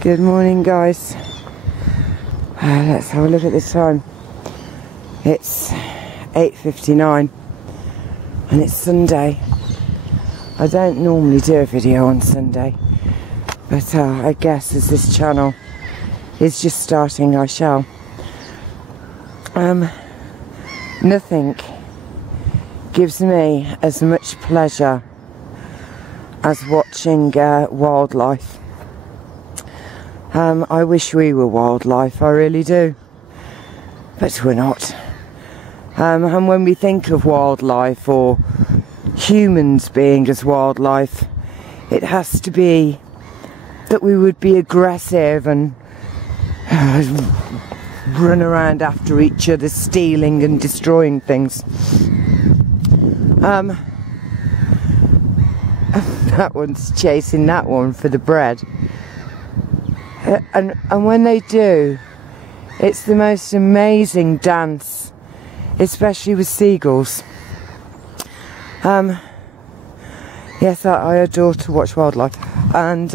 Good morning, guys. Let's have a look at the time. It's 8:59 and it's Sunday. I don't normally do a video on Sunday, but I guess as this channel is just starting, I shall. Nothing gives me as much pleasure as watching wildlife. I wish we were wildlife, I really do, but we're not. And when we think of wildlife or humans being as wildlife, it has to be that we would be aggressive and run around after each other, stealing and destroying things. That one's chasing that one for the bread. And when they do, it's the most amazing dance, especially with seagulls. Yes, I adore to watch wildlife, and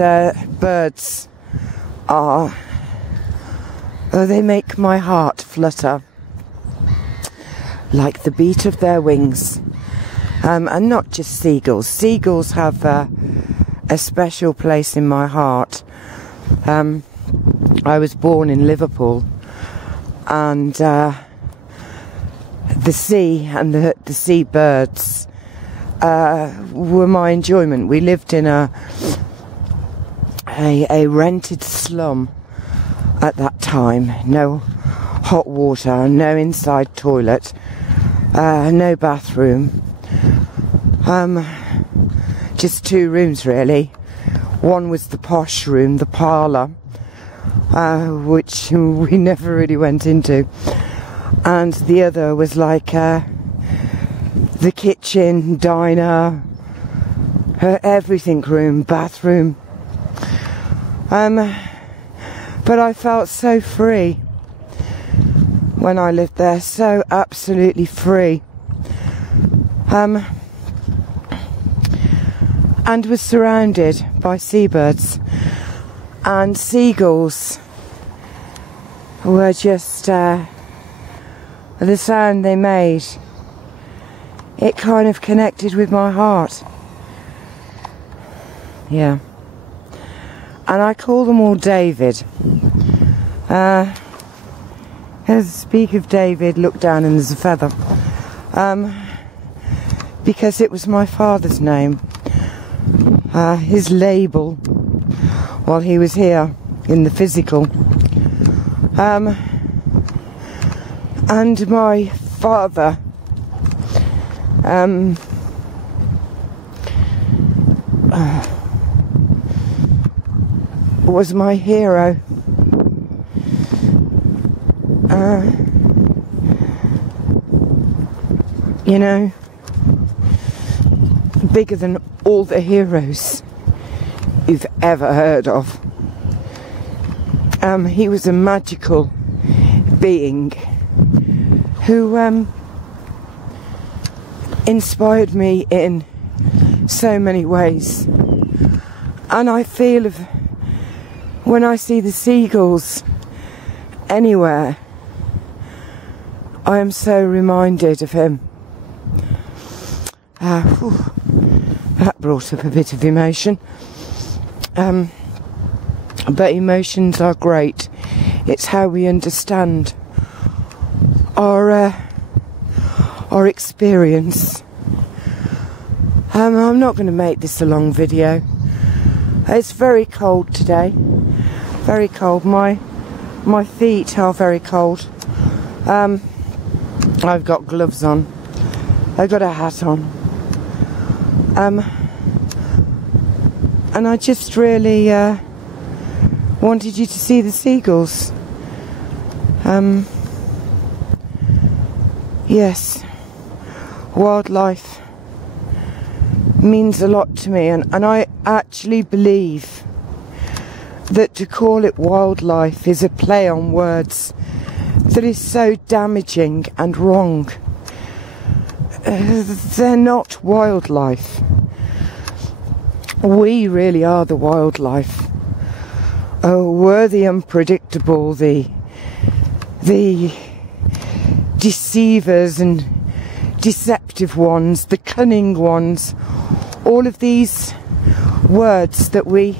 birds are, they make my heart flutter like the beat of their wings. And not just seagulls. Seagulls have a special place in my heart. I was born in Liverpool, and the sea and the seabirds were my enjoyment. We lived in a rented slum at that time. No hot water, no inside toilet, no bathroom. Just two rooms really. One was the posh room, the parlour, which we never really went into, and the other was like the kitchen, diner, everything room, bathroom. But I felt so free when I lived there, so absolutely free. And was surrounded by seabirds, and seagulls were just the sound they made. It kind of connected with my heart. Yeah. And I call them all David. Speak of David, look down and there's a feather. Because it was my father's name. His label while he was here in the physical. And my father was my hero. You know, bigger than all the heroes you've ever heard of. He was a magical being who inspired me in so many ways. And I feel when I see the seagulls anywhere, I am so reminded of him. That brought up a bit of emotion. But emotions are great. It's how we understand our experience. I'm not going to make this a long video. It's very cold today. Very cold. My feet are very cold. I've got gloves on. I've got a hat on. And I just really wanted you to see the seagulls. Yes, wildlife means a lot to me, and I actually believe that to call it wildlife is a play on words that is so damaging and wrong. They're not wildlife. We really are the wildlife. were the unpredictable, the deceivers and deceptive ones, the cunning ones, all of these words that we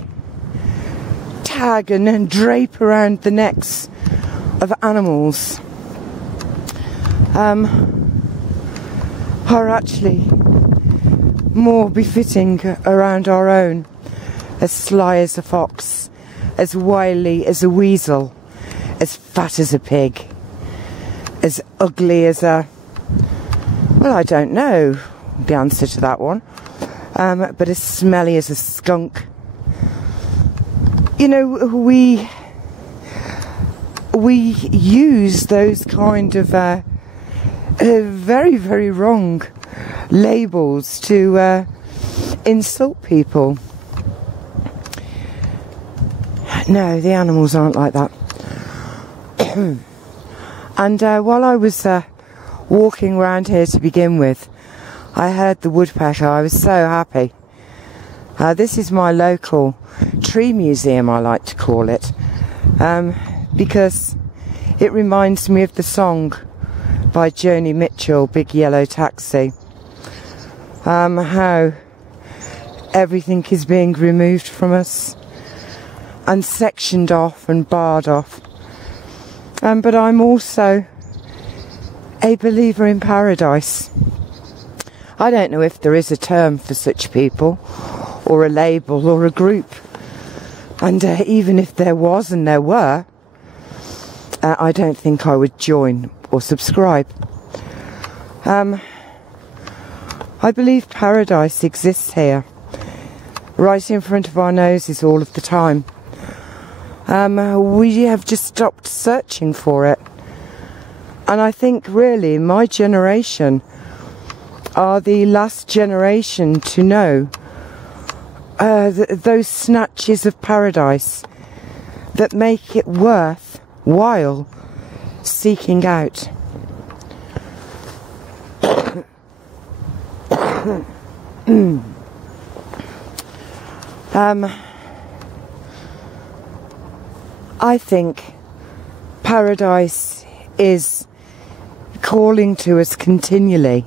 tag and drape around the necks of animals are actually more befitting around our own, as sly as a fox, as wily as a weasel, as fat as a pig, as ugly as a... well, I don't know the answer to that one, but as smelly as a skunk. You know, we use those kind of very, very wrong labels to insult people. No, the animals aren't like that. And while I was walking around here to begin with, I heard the woodpecker. I was so happy. This is my local tree museum, I like to call it, because it reminds me of the song by Joni Mitchell, Big Yellow Taxi. How everything is being removed from us and sectioned off and barred off. But I'm also a believer in paradise. I don't know if there is a term for such people, or a label, or a group. And even if there was and there were, I don't think I would join or subscribe. I believe paradise exists here, right in front of our noses all of the time. We have just stopped searching for it. And I think really my generation are the last generation to know those snatches of paradise that make it worthwhile seeking out. I think paradise is calling to us continually,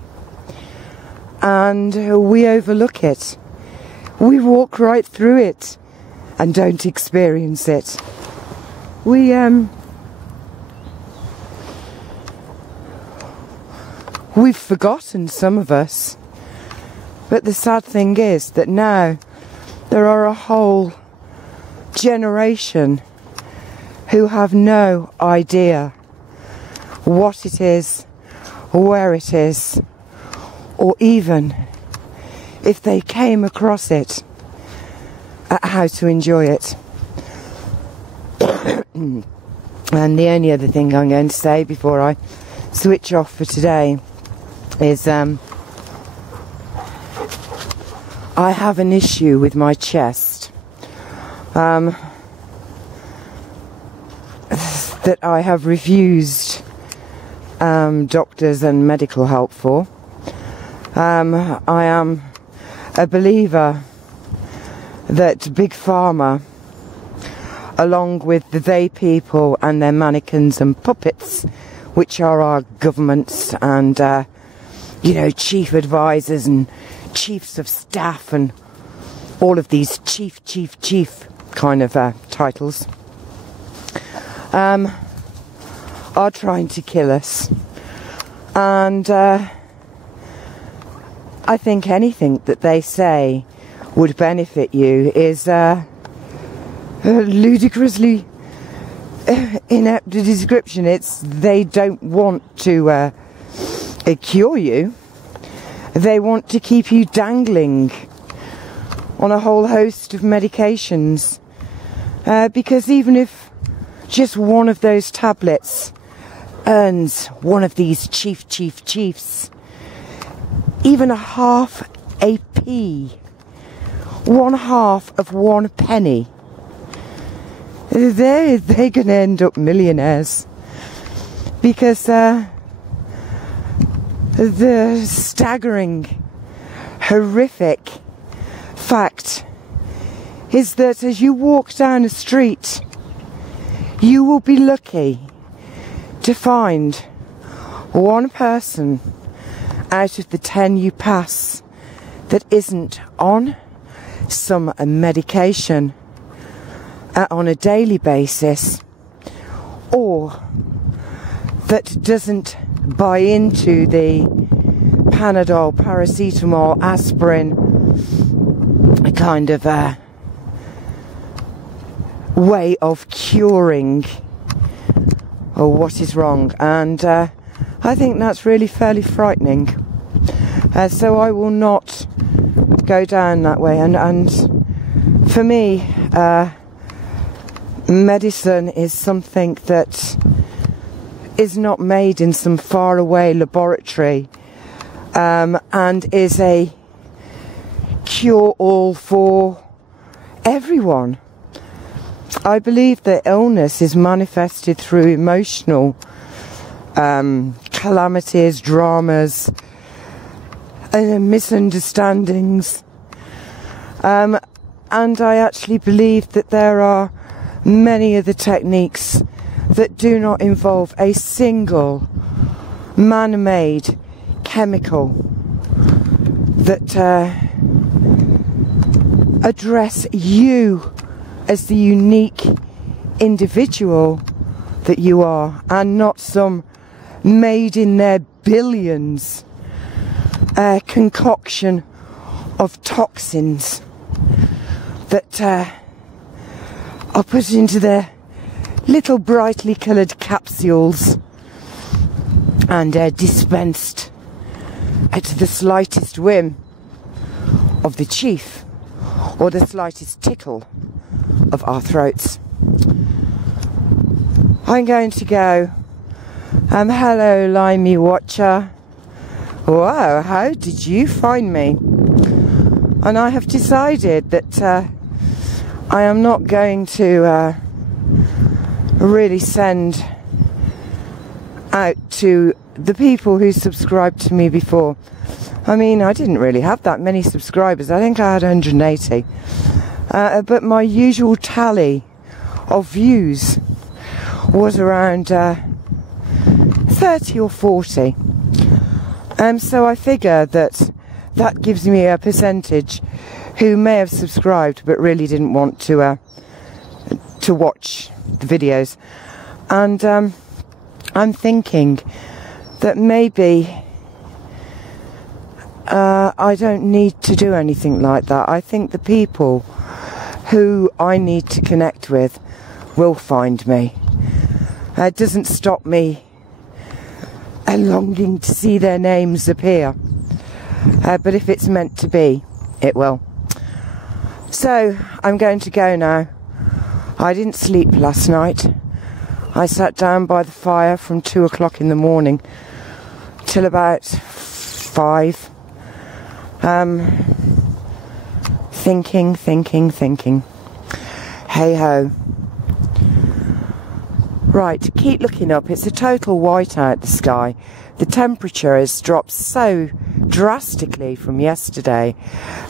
and we overlook it. We walk right through it and don't experience it. We've forgotten, some of us, but the sad thing is that now there are a whole generation who have no idea what it is, where it is, or even, if they came across it, how to enjoy it. And the only other thing I'm going to say before I switch off for today is I have an issue with my chest that I have refused doctors and medical help for. I am a believer that Big Pharma, along with the they people and their mannequins and puppets, which are our governments and chief advisors and chiefs of staff and all of these chief kind of titles, are trying to kill us. And I think anything that they say would benefit you is ludicrously inept description. It's they don't want to cure you. They want to keep you dangling on a whole host of medications, because even if just one of those tablets earns one of these chiefs even a half a p, 1/2 of 1 penny, they're going to end up millionaires. Because the staggering, horrific fact is that as you walk down a street, you will be lucky to find one person out of the 10 you pass that isn't on some medication on a daily basis, or that doesn't buy into the Panadol, paracetamol, aspirin kind of way of curing or what is wrong. And I think that's really fairly frightening. So I will not go down that way. And for me, medicine is something that is not made in some faraway laboratory, and is a cure-all for everyone. I believe that illness is manifested through emotional calamities, dramas, and misunderstandings. And I actually believe that there are many of the techniques that do not involve a single man-made chemical that address you as the unique individual that you are, and not some made in their billions concoction of toxins that are put into their little brightly coloured capsules and dispensed at the slightest whim of the chief or the slightest tickle of our throats. I'm going to go. Hello, Limey Watcher. Wow, how did you find me? And I have decided that I am not going to really send out to the people who subscribed to me before. I mean, I didn't really have that many subscribers. I think I had 180. But my usual tally of views was around 30 or 40. So I figure that that gives me a percentage who may have subscribed but really didn't want to watch the videos. And I'm thinking that maybe I don't need to do anything like that. I think the people who I need to connect with will find me. It doesn't stop me longing to see their names appear. But if it's meant to be, it will. So, I'm going to go now. I didn't sleep last night. I sat down by the fire from 2 o'clock in the morning till about 5. Thinking. Hey ho. Right, keep looking up. It's a total whiteout, the sky. The temperature has dropped so drastically from yesterday.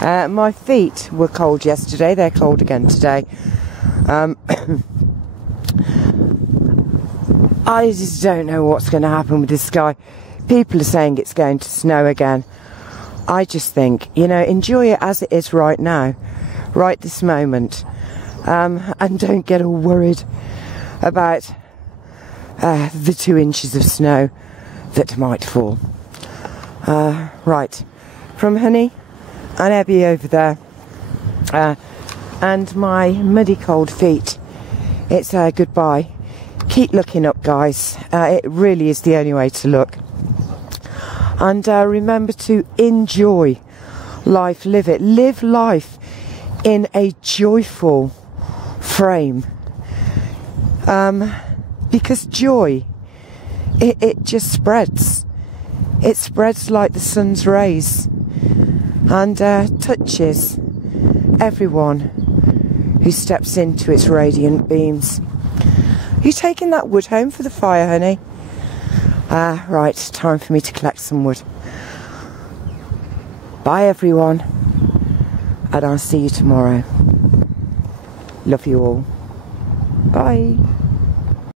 My feet were cold yesterday. They're cold again today. I just don't know what's going to happen with this sky. People are saying it's going to snow again. I just think, you know, enjoy it as it is right now, right this moment, and don't get all worried about the 2 inches of snow that might fall. Right, from Honey and Abby over there, and my muddy cold feet, it's goodbye. Keep looking up, guys. It really is the only way to look. And remember to enjoy life, live it. Live life in a joyful frame. Because joy, it just spreads. It spreads like the sun's rays and touches everyone who steps into its radiant beams. Are you taking that wood home for the fire, honey? Right, time for me to collect some wood. Bye everyone, and I'll see you tomorrow. Love you all. Bye.